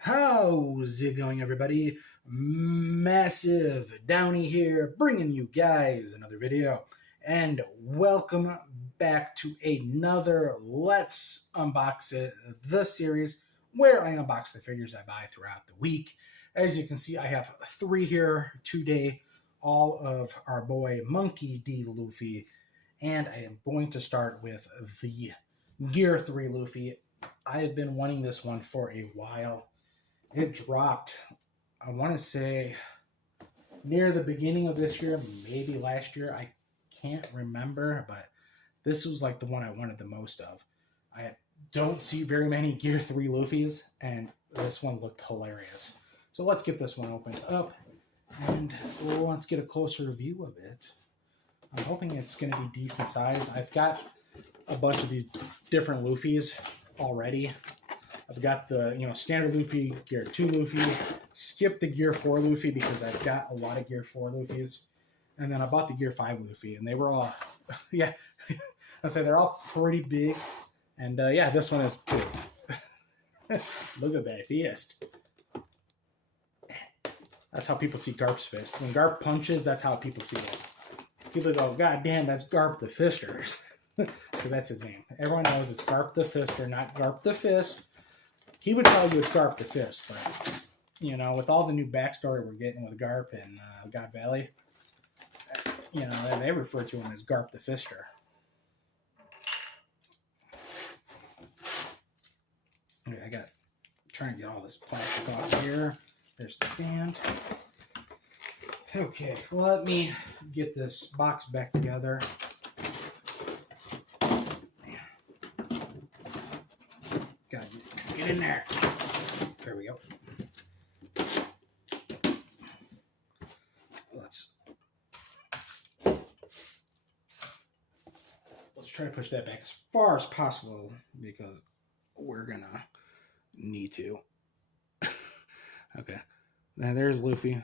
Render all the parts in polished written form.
How's it going, everybody? Massive Downy here, bringing you guys another video. And welcome back to another Let's Unbox It, the series where I unbox the figures I buy throughout the week. As you can see, I have three here today, all of our boy Monkey D. Luffy. And I am going to start with the Gear 3 Luffy. I have been wanting this one for a while. It dropped, I want to say, near the beginning of this year, maybe last year. I can't remember, but this was like the one I wanted the most of. I don't see very many Gear 3 Luffys, and this one looked hilarious. So let's get this one opened up, and let's get a closer view of it. I'm hoping it's going to be decent size. I've got a bunch of these different Luffys already. I've got the standard Luffy, Gear 2 Luffy, skip the Gear 4 Luffy because I've got a lot of Gear 4 Luffys, and then I bought the Gear 5 Luffy, and they were all, yeah, I say they're all pretty big, and yeah, this one is too. Look at that fist. That's how people see Garp's fist. When Garp punches, that's how people see it. People go, God damn, that's Garp the Fister, because that's his name. Everyone knows it's Garp the Fister, not Garp the Fist. He would tell you it's Garp the Fist, but, with all the new backstory we're getting with Garp and God Valley, they refer to him as Garp the Fister. Anyway, I got trying to get all this plastic off here. There's the stand. Okay, let me get this box back together. Gotta get in there. There we go. Let's try to push that back as far as possible because we're gonna need to. Okay. Now there's Luffy.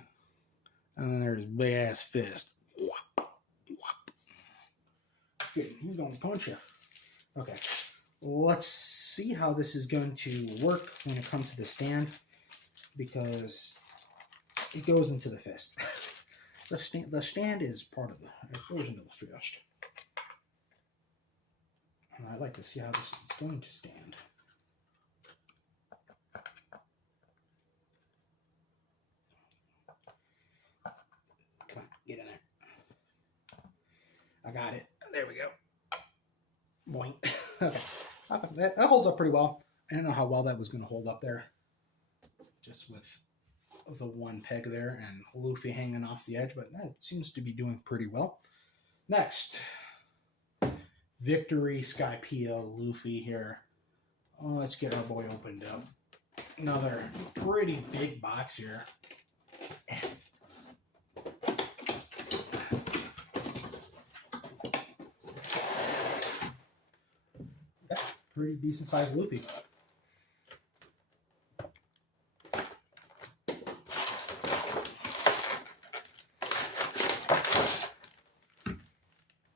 And then there's big ass fist. Good. He's gonna punch you. Okay. Let's see how this is going to work when it comes to the stand, because it goes into the fist. The stand is part of it goes into the fist. And I'd like to see how this is going to stand. Come on, get in there. I got it. There we go. Boink. Okay. That holds up pretty well. I don't know how well that was going to hold up there. Just with the one peg there and Luffy hanging off the edge, but that seems to be doing pretty well. Next, Victory Skypea Luffy here. Oh, let's get our boy opened up. Another pretty big box here. Pretty decent sized Luffy.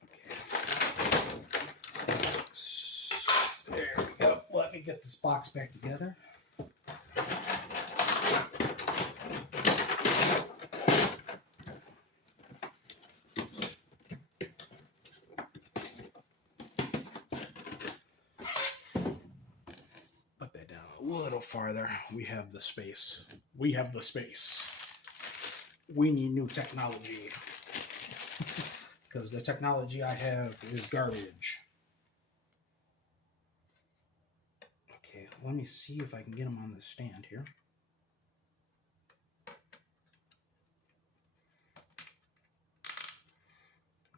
Okay. There we go. Let me get this box back together. A little farther. We have the space. We have the space. We need new technology. Because the technology I have is garbage. Okay, let me see if I can get them on the stand here.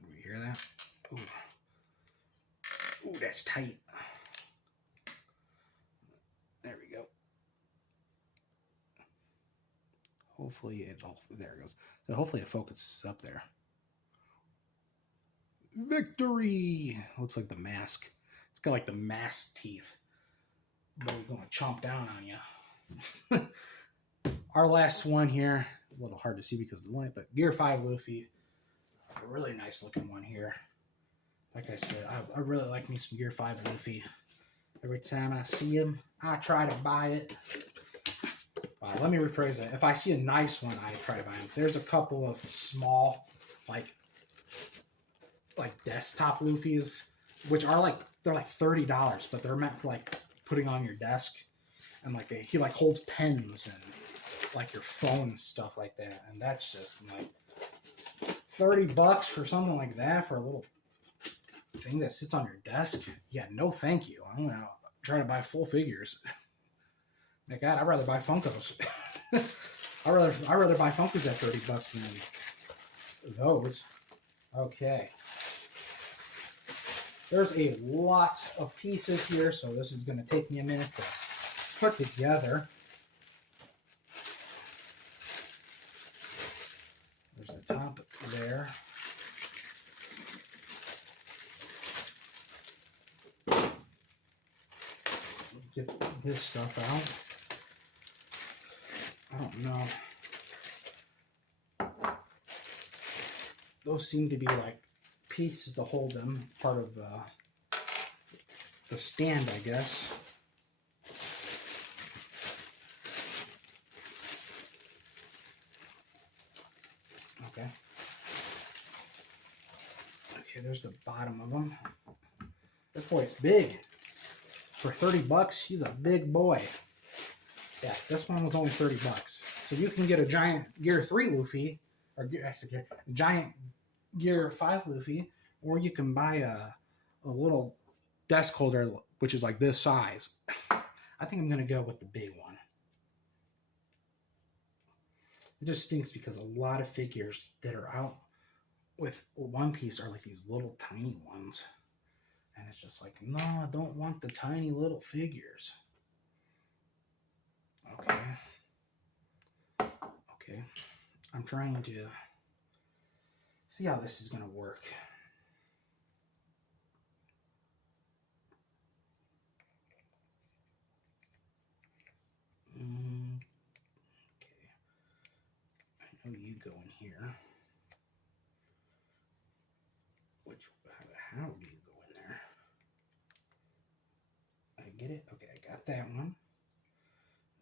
You hear that? Ooh. Ooh, that's tight. There we go. Hopefully there it goes. So hopefully it focuses up there. Victory! Looks like the mask. It's got like the mask teeth. Really going to chomp down on you. Our last one here, a little hard to see because of the light, but Gear 5 Luffy. A really nice looking one here. Like I said, I really like me some Gear 5 Luffy. Every time I see him, I try to buy it. let me rephrase it. If I see a nice one, I try to buy them. There's a couple of small, like desktop Luffy's, which are they're like $30, but they're meant for like putting on your desk, and like he like holds pens and like your phone and stuff like that, and that's just like $30 for something like that for a little thing that sits on your desk. Yeah, no, thank you. I'm gonna try to buy full figures. My God, I'd rather buy Funkos. I'd rather buy Funkos at $30 than those. Okay. There's a lot of pieces here, so this is going to take me a minute to put together. There's the top there. Get this stuff out. I don't know. Those seem to be like pieces to hold them, part of the stand, I guess. Okay. Okay, there's the bottom of them. This boy's big. For $30, he's a big boy. Yeah, this one was only $30. So you can get a giant Gear 3 Luffy, or giant Gear 5 Luffy, or you can buy a little desk holder, which is like this size. I think I'm going to go with the big one. It just stinks because a lot of figures that are out with One Piece are like these little tiny ones. And it's just like, no, I don't want the tiny little figures. Okay. Okay. I'm trying to see how this is going to work. Okay. I know you go in here. How do you go in there? I get it. Okay, I got that one.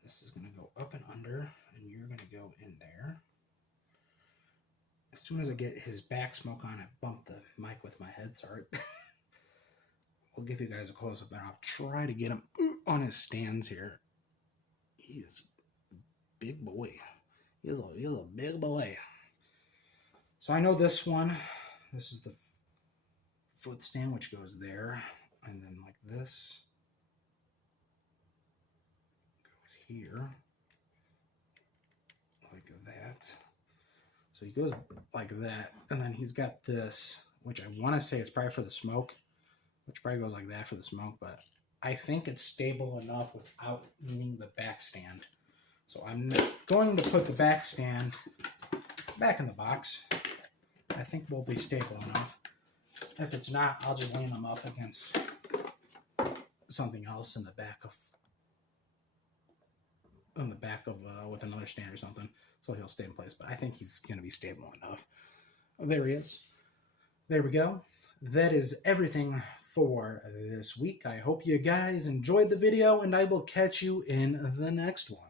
This is going to go up and under, and you're going to go in there. As soon as I get his back smoke on, I bump the mic with my head. Sorry. We'll give you guys a close-up, and I'll try to get him on his stands here. He is a big boy. He is a big boy. So I know this one. This is the foot stand, which goes there, and then like this goes here, like that. So he goes like that, and then he's got this, which I want to say is probably for the smoke, which probably goes like that for the smoke, but I think it's stable enough without needing the back stand. So I'm going to put the back stand back in the box. I think we'll be stable enough. If it's not, I'll just lean them up against something else in the back of with another stand or something, so he'll stay in place. But I think he's going to be stable enough. Oh, there he is. There we go. That is everything for this week. I hope you guys enjoyed the video, and I will catch you in the next one.